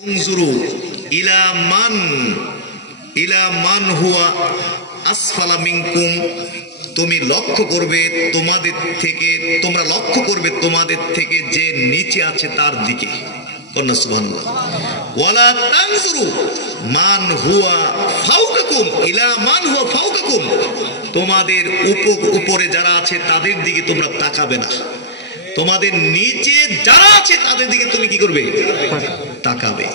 উনজুরু ইলা মান হুয়া আসফালা মিনকুম, তুমি লক্ষ্য করবে তোমরা লক্ষ্য করবে তোমাদের থেকে যে নিচে আছে তার দিকে। কন্যা সুবহানাল্লাহ। ওয়ালা তানজুরু মান হুয়া ফাওকাকুম ইলা মান হুয়া ফাওকাকুম, তোমাদের উপরে যারা আছে তাদের দিকে তোমরা তাকাবে না, তোমাদের নিচে যারা আছে তাদের দিকে তুমি কি করবে? তাকাবে।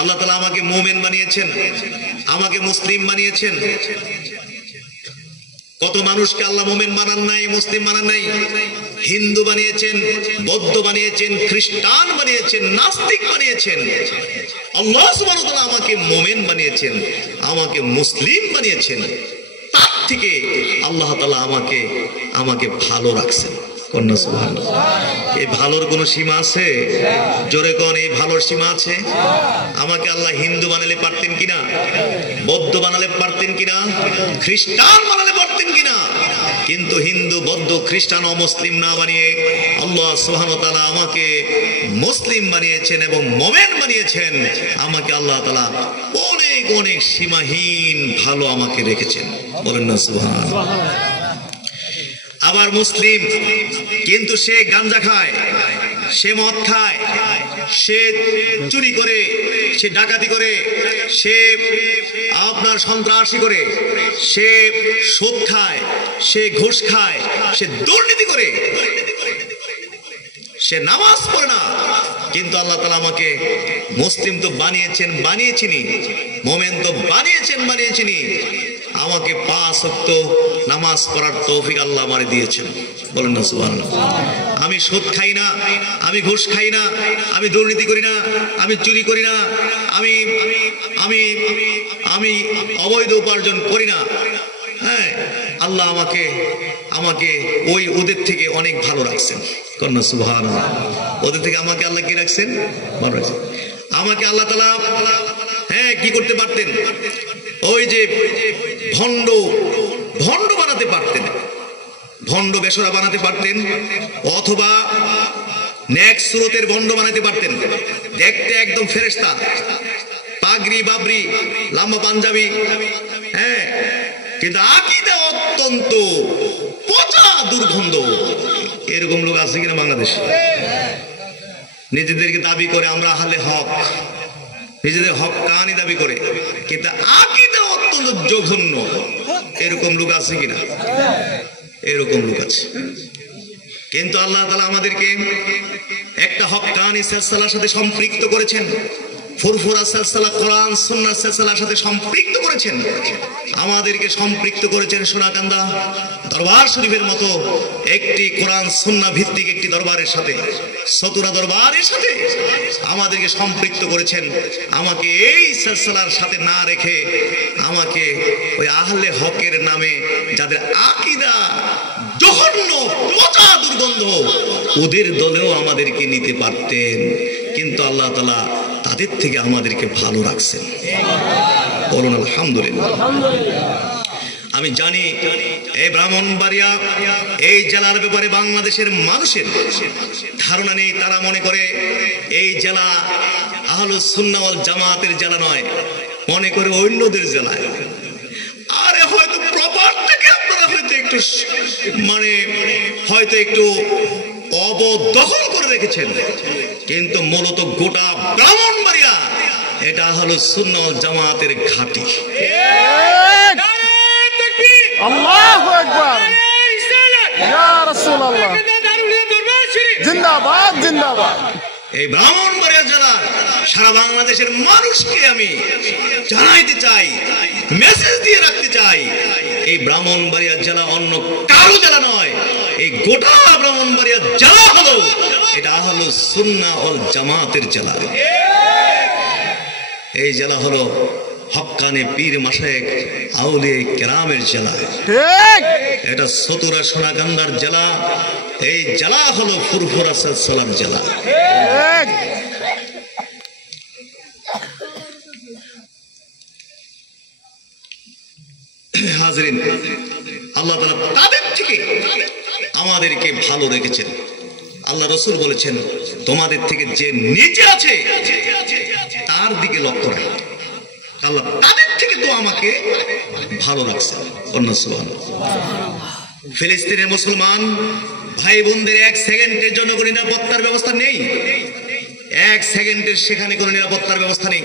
আল্লাহ তাআলা আমাকে মুমিন বানিয়েছেন, আমাকে মুসলিম বানিয়েছেন। কত মানুষকে আল্লাহ মুমিন বানান নাই, মুসলিম বানান নাই। হিন্দু বানিয়েছেন, বৌদ্ধ বানিয়েছেন, খ্রিস্টান বানিয়েছেন, নাস্তিক বানিয়েছেন। আল্লাহ সুবহানাহু ওয়া তাআলা আমাকে মুমিন বানিয়েছেন, আমাকে মুসলিম বানিয়েছেন। তার থেকে আল্লাহ তাআলা আমাকে ভালো রাখছেন। কন্যা সুবহানাল্লাহ। এই ভালোর কোনো সীমা আছে? জোরে কোন, এই ভালোর সীমা আছে? আমাকে আল্লাহ হিন্দু বানালে পারতেন কিনা? বৌদ্ধ বানালে পারতেন কিনা? খ্রিস্টান বানালে পারতেন কিনা? কিন্তু হিন্দু, বৌদ্ধ, খ্রিস্টান ও মুসলিম না বানিয়ে আল্লাহ সুবহানাহু ওয়া তাআলা আমাকে মুসলিম বানিয়েছেন এবং মুমিন বানিয়েছেন। আমাকে আল্লাহ তাআলা অনেক অনেক সীমাহীন ভালো আমাকে রেখেছেন। বলেন না সুবহানাল্লাহ। আবার মুসলিম, কিন্তু সে গাঞ্জা খায়, সে মদ খায়, সে চুরি করে, সে ডাকাতি করে, সে আপনার সন্ত্রাসী করে, সে সুদ খায়, সে ঘুষ খায়, সে দুর্নীতি করে, সে নামাজ পড়ে না। কিন্তু আল্লাহ তাআলা আমাকে মুসলিম তো বানিয়েছেনই, মুমিন তো বানিয়েছেনই। আমাকে 5 ওয়াক্ত নামাজ পড়ার তৌফিক আল্লাহ আমারে দিয়েছেন। বলেন না সুবহানাল্লাহ। আমি সুদ খাই না, আমি ঘুষ খাই না, আমি দুর্নীতি করি না, আমি চুরি করি না, আমি আমি আমি অবৈধ উপার্জন করি না। হ্যাঁ, আল্লাহ আমাকে ওদের থেকে অনেক ভালো রাখছেন। কন্যা সুবহানাল্লাহ। ওদের থেকে আমাকে আল্লাহ কি রাখছেন? ভালো রাখছেন। আমাকে আল্লাহ তাআলা কি করতে পারতেন? ওই যে ভণ্ড বানাতে পারতেন, ভণ্ড বেশরা বানাতে পারতেন, অথবা নেক সুরতের ভণ্ড বানাতে পারতেন। দেখতে একদম ফেরেশতা, পাগড়ি বাবরি, লম্বা পাঞ্জাবি, কিন্তু আকীদা অত্যন্ত পচা দুর্গন্ধ। এরকম লোক আছে কিনা বাংলাদেশে? নিজেদেরকে দাবি করে আমরা আহলে হক, নিজেদের হক কানি দাবি করে, কিন্তু আকীদা অত্যন্ত জঘন্য। এরকম লোক আছে কিনা? এরকম লোক আছে। কিন্তু আল্লাহ তাআলা আমাদেরকে একটা হক্কানি সিলসিলার সাথে সম্পৃক্ত করেছেন, ফুরফুরা সিলসিলা, কোরআন সুন্নাহ সিলসিলার সাথে সম্পৃক্ত করেছেন। আমাদেরকে সম্পৃক্ত করেছেন সোনাকান্দা দরবার শরীফের মতো একটি কোরআন সুন্নাহ ভিত্তিক একটি দরবারের সাথে, সতুরা দরবারের সাথে আমাদেরকে সম্পৃক্ত করেছেন। আমাকে এই সিলসিলার সাথে না রেখে আমাকে ওই আহলে হকের নামে, যাদের আকীদা জঘন্য পচা দুর্গন্ধ, ওদের দলেও আমাদেরকে নিতে পারতেন। কিন্তু আল্লাহ তাআলা তাদের থেকে আমাদেরকে ভালো রাখছেন। বলুন আলহামদুলিল্লাহ। আমি জানি এই ব্রাহ্মণবাড়িয়া এই জেলার ব্যাপারে বাংলাদেশের মানুষের ধারণা নেই। তারা মনে করে এই জেলা আহলুস সুন্নাহ ওয়াল জামাতের জেলা নয়, মনে করে অন্যদের জেলায়। আরে হয়তো প্রপারটাকে আপনারা হয়তো একটু অবদখল করে রেখেছেন, কিন্তু মূলত গোটা ব্রাহ্মণবাড়িয়া এটা আহলুস সুন্নাহ ওয়াল জামাতের ঘাঁটি। আল্লাহু আকবার, ইয়া রাসূলুল্লাহ, জিন্দাবাদ জিন্দাবাদ। এই ব্রাহ্মণবাড়িয়া জেলার সারা বাংলাদেশের মানুষকে আমি জানাইতে চাই, মেসেজ দিয়ে রাখতে চাই, এই ব্রাহ্মণবাড়িয়া জেলা অন্য কারো জেলা নয়। এই গোটা ব্রাহ্মণবাড়িয়া জেলা হলো এটা আহলুস সুন্নাহ ওয়াল জামাতের জেলা। এই জেলা হলো হক্কানি পীর মাশায়েখ আউলিয়া কেরামের জেলা। ঠিক, এটা সতুরা সোনাকান্দার জেলা। এই জেলা হলো ফুরফুরা সিলসিলার জেলা। ঠিক। হাজরিন, আল্লাহ তাআলা তাদের থেকে আমাদেরকে ভালো রেখেছেন। আল্লাহ রাসূল বলেছেন, তোমাদের থেকে যে নিচে আছে তার দিকে লক্ষ্য রাখো। আল্লাহ তাদের থেকে তো আমাকে ভালো রাখছে। ফিলিস্তিনের মুসলমান ভাই বোনদের 1 সেকেন্ডের জন্য কোনো নিরাপত্তার ব্যবস্থা নেই। 1 সেকেন্ডের সেখানে কোনো নিরাপত্তার ব্যবস্থা নেই।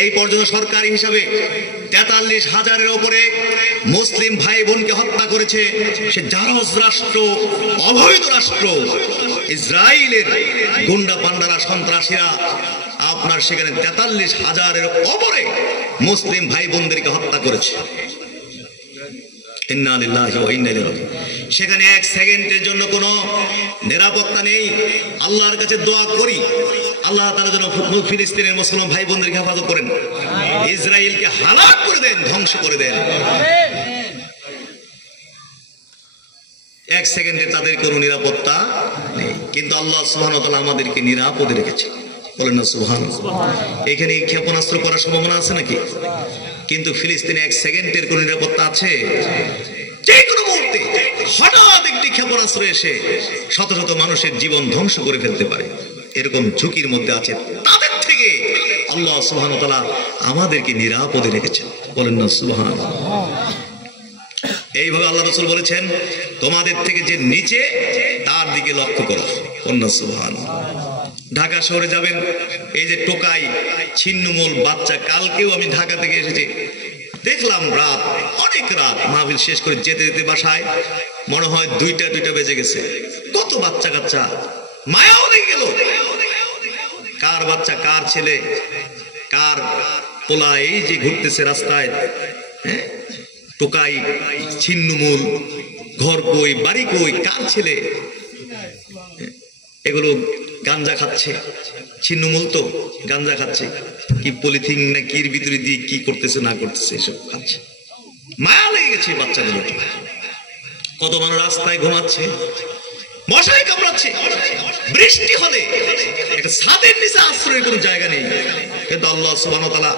এই পর্যন্ত সরকারি হিসাবে 43,000-এর উপরে মুসলিম ভাই বোনকে হত্যা করেছে সে জারজ রাষ্ট্র, অবৈধ রাষ্ট্র ইসরায়েলের গুন্ডা পান্ডারা, সন্ত্রাসীরা আপনার সেখানে 43,000-এর উপরে মুসলিম ভাই বোনদেরকে হত্যা করেছে। ইন্না লিল্লাহি ওয়া ইন্না ইলাইহি রাজিউন। সেখানে 1 সেকেন্ডের জন্য কোনো নিরাপত্তা নেই। আল্লাহর কাছে দোয়া করি আল্লাহ তাআলা যেন ফিলিস্তিনের মুসলমান ভাই বোনদেরকে হেফাজত করেন, ইসরায়েলকে হালাক করে দেন, ধ্বংস করে দেন। 1 সেকেন্ডে তাদের কোনো নিরাপত্তা নেই, কিন্তু আল্লাহ সুবহানাহু ওয়া তাআলা আমাদেরকে নিরাপদে রেখেছে। বলেন না সুবহানাল্লাহ। এখানে ক্ষেপণাস্ত্র করার সম্ভাবনা আছে নাকি? কিন্তু ফিলিস্তিনে 1 সেকেন্ডের কোন নিরাপত্তা আছে? যে কোনো মুহূর্তে হঠাৎ একটি ক্ষেপণাস্ত্র এসে শত শত মানুষের জীবন ধ্বংস করে ফেলতে পারে, এরকম ঝুঁকির মধ্যে আছে। তাদের থেকে আল্লাহ সুবহানাহু ওয়া তাআলা আমাদেরকে নিরাপদে রেখেছেন। বলেন না সুবহানাল্লাহ। এইভাবে আল্লাহ রাসূল বলেছেন তোমাদের থেকে যে নিচে তার দিকে লক্ষ্য করো। বলেন না সুবহানাল্লাহ। ঢাকা শহরে যাবেন, এই যে টোকাই ছিন্নমূল বাচ্চা, কালকেও আমি ঢাকা থেকে এসেছি, দেখলাম রাত, অনেক রাত মাহফিল শেষ করে যেতে যেতে বাসায় মনে হয় 2টা বেজে গেছে। কত বাচ্চা কাচ্চা, মায়াও লেগে গেল। কার বাচ্চা, কার ছেলে, কার পোলা এই যে ঘুরতেছে রাস্তায়, হ্যাঁ, টোকাই ছিন্নমূল, ঘর কই বাড়ি কই, কার ছেলে, এগুলো গাঞ্জা খাচ্ছে, ছিন্নমূল তো গাঞ্জা খাচ্ছে, কি পলিথিন না কির ভিতরে দিয়ে কি করতেছে না করতেছে এসব খাচ্ছে। মায়া লেগে গেছে বাচ্চাগুলো। কত মানুষ রাস্তায় ঘুমাচ্ছে, মশায় কামড়াচ্ছে, বৃষ্টি হলে একটা ছাদের নিচে আশ্রয়ের কোনো জায়গা নেই, কিন্তু আল্লাহ সুবহানাহু ওয়া তাআলা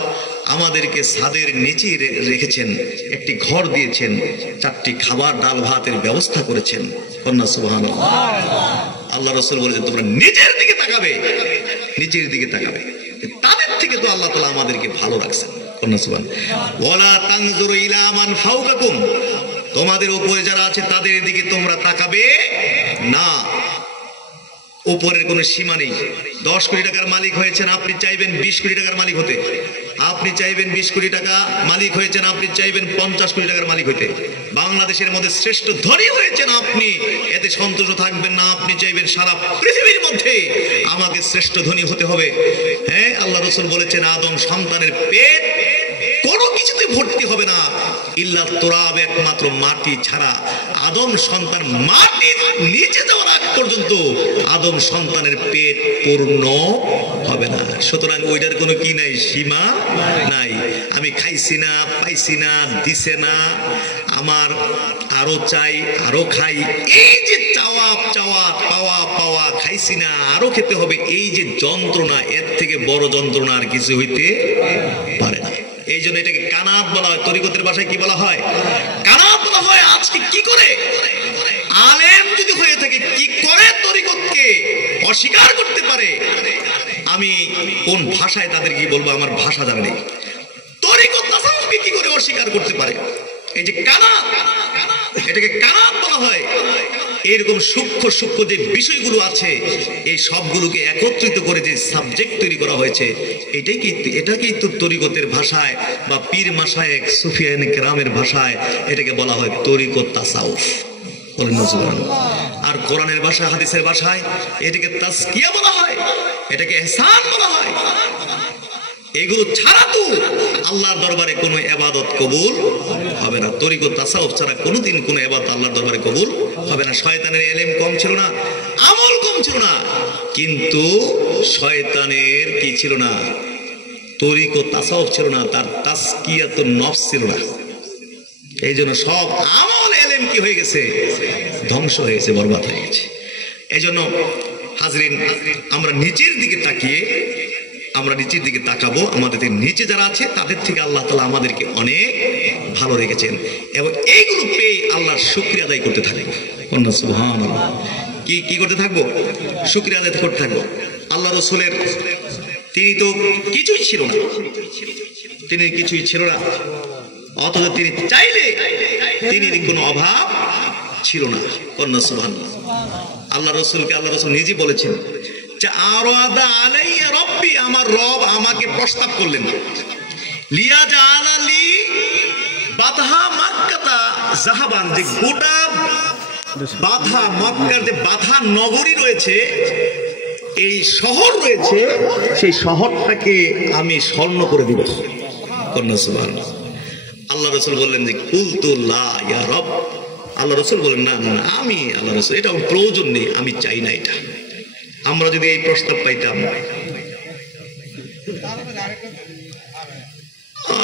আমাদেরকে ছাদের নিচে রেখেছেন, একটি ঘর দিয়েছেন, 4টি খাবার ডাল ভাতের ব্যবস্থা করেছেন। কন্যা সুবহানাল্লাহ। আল্লাহ রাসূল বলেছেন তোমরা নিচের দিকে তাকাবে, নিচের দিকে তাকাবে, তাদের থেকে তো আল্লাহ তাআলা আমাদেরকে ভালো রাখছেন। কন্যা সুবহানাল্লাহ। ওয়ালা তানজুরু ইলা মান ফাওকাকুম, তোমাদের উপরে যারা আছে তাদের দিকে তোমরা তাকাবে না। উপরের কোনো সীমা নেই। 10 কোটি টাকার মালিক হয়েছেন, আপনি চাইবেন 20 কোটি টাকার মালিক হতে। আপনি চাইবেন 20 কোটি টাকা মালিক হয়েছেন, আপনি চাইবেন 50 কোটি টাকার মালিক হতে। বাংলাদেশের মধ্যে শ্রেষ্ঠ ধনী হয়েছেন, আপনি এতে সন্তুষ্ট থাকবেন না। আপনি চাইবেন সারা পৃথিবীর মধ্যে আমাকে শ্রেষ্ঠ ধনী হতে হবে। হ্যাঁ, আল্লাহ রাসূল বলেছেন আদম সন্তানের পেট কোনো কিছুতে ভর্তি হবে না, ইল্লা তুরাব, একমাত্র মাটি ছাড়া। আদম সন্তান মাটির নিচে যাওয়ার আগ পর্যন্ত আদম সন্তানের পেট পূর্ণ হবে না। সুতরাং ওইটার কোনো কি নাই, সীমা নাই। আমি খাইছি না, পাইছি না, দিছে না, আমার আরো চাই, আরো খাই, এই যে চাওয়া চাওয়া, পাওয়া পাওয়া, খাইছি না আরো খেতে হবে, এই যে যন্ত্রণা, এর থেকে বড় যন্ত্রণা আর কিছু হইতে পারে না। এই জন্য এটাকে কানাত বলা হয়। তরিকতের ভাষায় কি বলা হয়? কানাত বলা হয়। আজকে কি করে আলেম যদি হয়ে থাকে, কি করে তরিকতকে অস্বীকার করতে পারে? আমি কোন ভাষায় তাদের কি বলবো, আমার ভাষা জানা নেই। তরিকত তাসাউফকে কি করে অস্বীকার করতে পারে? এই যে কানাত, এটাকে কানাত বলা হয়। এরকম সূক্ষ্ম সূক্ষ্ম যে বিষয়গুলো আছে, এই সবগুলোকে একত্রিত করে যে সাবজেক্ট তৈরি করা হয়েছে, এটাকেই তো তরিকতের ভাষায় বা পীর মাশায়েখ সুফিয়ানে কেরামের ভাষায় এটাকে বলা হয় তরিকত তাসাউফ। বলেন না সুবহানাল্লাহ। আর কোরআনের ভাষায়, হাদিসের ভাষায় এটাকে তাজকিয়া বলা হয়, এটাকে ইহসান বলা হয়। এগুলো ছাড়া তো আল্লাহর দরবারে কোনো ইবাদত কবুল হবে না। তরিকত তাসাউফ ছাড়া কোনোদিন কোনো ইবাদত আল্লাহর দরবারে কবুল হবে না। শয়তানের ইলম কম ছিল না, আমল কম ছিল না, কিন্তু শয়তানের কি ছিল না? তরিকত তাসাউফ ছিল না, তার তাজকিয়াতুন নফস ছিল না। এই জন্য সব আমল ইলম কি হয়ে গেছে? ধ্বংস হয়ে গেছে, বরবাদ হয়ে গেছে। এই জন্য হাজরিন, আমরা নিচের দিকে তাকিয়ে, আমরা নিচের দিকে তাকাবো। আমাদের নিচে যারা আছে তাদের থেকে আল্লাহ তাআলা আমাদেরকে অনেক ভালো রেখেছেন, এবং এইগুলো পেয়ে আল্লাহর শুকরিয়া আদায় করতে থাকবো। সুবহানাল্লাহ। কি করতে থাকবো? শুকরিয়া আদায় করতে থাকবো। আল্লাহ রসুলের তিনি তো কিছুই ছিল না, তিনি কিছুই ছিল না, অথচ তিনি চাইলে তিনি কোনো অভাব ছিল না। কন্যা সুবহানাল্লাহ। আল্লাহ রসুলকে আল্লাহ রসুল নিজে বলেছেন যে আরাদা আলাইয়া রব্বি, আমার রব আমাকে প্রস্তাব করলেন লিয়া জাআলা লি বাদহা মাক্কাতা যাহাবান, যে গোটা বাধা মক্কার যে বাধা নগরী রয়েছে, এই শহর রয়েছে, সেই শহরটাকে আমি স্বর্ণ করে দিব। কন্যা সুবহানাল্লাহ। আল্লাহ রসুল বললেন যে কুলতু লা ইয়া রব, আল্লাহ রসুল বলেন না না আমি আল্লাহ রসুল এটা আমার প্রয়োজন নেই, আমি চাই না এটা। আমরা যদি এই প্রস্তাব পাইতাম,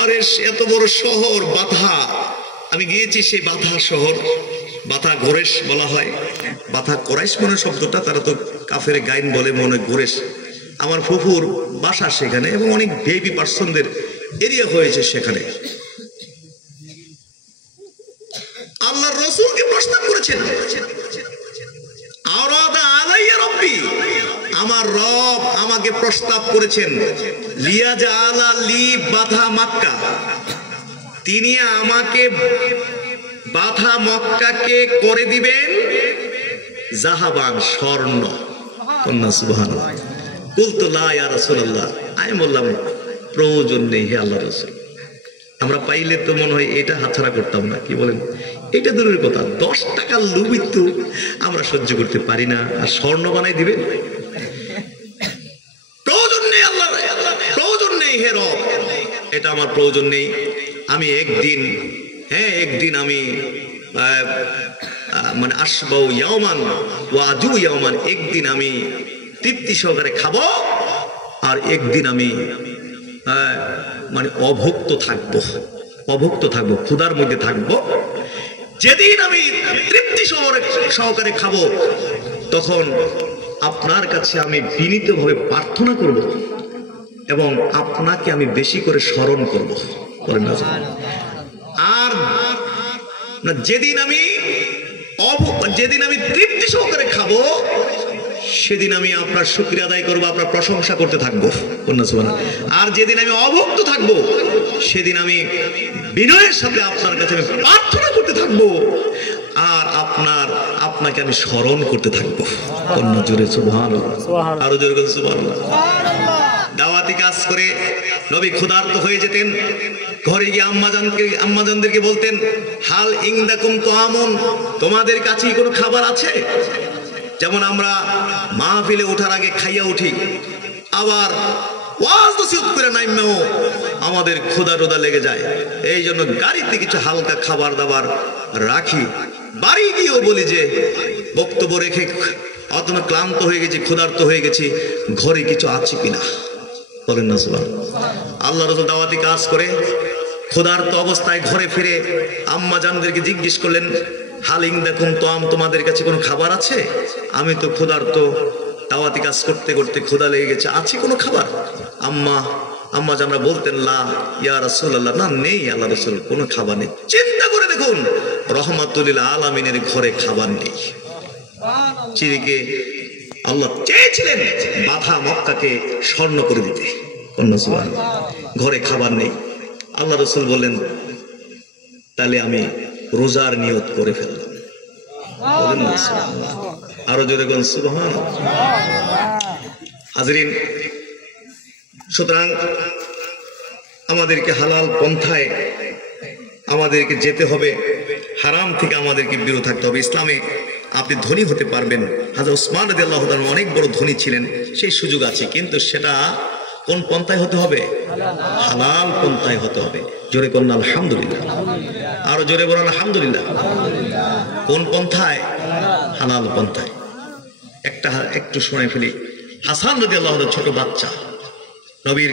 আরে এত বড় শহর বাধা, আমি গিয়েছি সেই বাধা শহর, বাধা গোরেশ বলা হয়, বাধা কোরাইশ মনে শব্দটা, তারা তো কাফের গাইন বলে মনে গোরেশ। আমার ফুফুর বাসা সেখানে এবং অনেক ভিআইপি পার্সনদের এরিয়া হয়েছে সেখানে। আল্লাহ রসুলকে প্রস্তাব করেছেন আরাদা আলাইয়া রব্বি, আমার রব আমাকে প্রস্তাব করেছেন লিয়া জাআলা লি বাধা মক্কা, তিনি আমাকে বাধা মক্কাকে করে দিবেন জাহাবান, স্বর্ণ। কন্যা সুবহানাল্লাহ। কুলতু লা ইয়া রাসূলুল্লাহ, আমি বললাম প্রয়োজন নেই হে আল্লাহ রাসূল। আমরা পাইলে তো মনে হয় এটা হাতছাড়া করতাম না, কি বলেন? এটা দূরের কথা, 10 টাকার লোভী তো আমরা সহ্য করতে পারি না, আর স্বর্ণ বানাই দিবেন? প্রয়োজন নেই আল্লাহ, প্রয়োজন নেই হে রব, এটা আমার প্রয়োজন নেই। আমি একদিন, হ্যাঁ একদিন আমি মানে আসবাউ ইয়াওমান ওয়া আজু ইয়াওমান, একদিন আমি তৃপ্তি সহকারে খাবো, আর একদিন আমি মানে অভুক্ত থাকবো, অভুক্ত থাকবো, ক্ষুধার মধ্যে থাকবো। যেদিন আমি তৃপ্তি সহকারে খাবো, তখন আপনার কাছে আমি বিনীতভাবে প্রার্থনা করব এবং আপনাকে আমি বেশি করে স্মরণ করব। আর যেদিন আমি তৃপ্তি সহকারে খাবো, সেদিন আমি আপনার শুকরিয়া আদায় করবো, আপনার প্রশংসা করতে থাকবো। আর যেদিন আমি অভুক্ত থাকবো, সেদিন আমি বিনয়ের সাথে আপনার কাছে আমি প্রার্থনা করতে থাকবো, আর আপনাকে আমি স্মরণ করতে থাকবো। কন্যা জোরে সুবহানাল্লাহ, আরো জোরে সুবহানাল্লাহ। দাওয়াতি কাজ করে নবী ক্ষুধার্ত হয়ে যেতেন, ঘরে গিয়ে আম্মাজানদেরকে বলতেন হাল ইনদাকুম তাআমুন, তোমাদের কাছে কোনো খাবার আছে? যেমন আমরা মাহফিলে ওঠার আগে খাইয়া উঠি, আবার ওয়াজ নসিহত করে নাইমেও আমাদের ক্ষুধা টোধা লেগে যায়, এই জন্য গাড়িতে কিছু হালকা খাবার দাবার রাখি, বাড়ি গিয়েও বলি যে বক্তব্য রেখে অতনা ক্লান্ত হয়ে গেছি, ক্ষুধার্ত হয়ে গেছি, ঘরে কিছু আছে কিনা। বলেন না সুবহানাল্লাহ। আল্লাহ রাসূল দাওয়াতি কাজ করে ক্ষুধার্ত অবস্থায় ঘরে ফিরে আম্মা জানদেরকে জিজ্ঞেস করলেন হালিং দেখুন তাম, তোমাদের কাছে কোনো খাবার আছে? আমি তো ক্ষুধার্ত, দাওয়াতি কাজ করতে করতে ক্ষুধা লেগে গেছে, আছে কোনো খাবার? আম্মা জানরা বলতেন লা ইয়া রাসূলুল্লাহ, না নেই আল্লাহ রাসূল, কোনো খাবার নেই। চিন্তা করে দেখুন, রহমাতুল লিল আলামিনের ঘরে খাবার নেই। চিরিকে আল্লাহ চেয়েছিলেন বাধা মক্কাকে স্বর্ণ করে দিতে। ঘরে খাবার নেই, আল্লাহ রাসূল বললেন তাহলে আমি রোজার নিয়ত করে ফেললাম। আরো জোরে বলুন সুবহানাল্লাহ। হাজরিন, সুতরাং আমাদেরকে হালাল পন্থায় আমাদেরকে যেতে হবে, হারাম থেকে আমাদেরকে বিরত থাকতে হবে। ইসলামে আপনি ধনী হতে পারবেন, হযরত ওসমান রাদিয়াল্লাহু তাআলা অনেক বড় ধনী ছিলেন, সেই সুযোগ আছে, কিন্তু সেটা কোন পন্থায় হতে হবে? হালাল পন্থায় হতে হবে। জোরে বলুন আলহামদুলিল্লাহ, আরো জোরে বলুন আলহামদুলিল্লাহ। কোন পন্থায়? হালাল পন্থায়। একটু শোনাই ফেলি। হাসান রাদিয়াল্লাহু তাআলা ছোট বাচ্চা, নবীর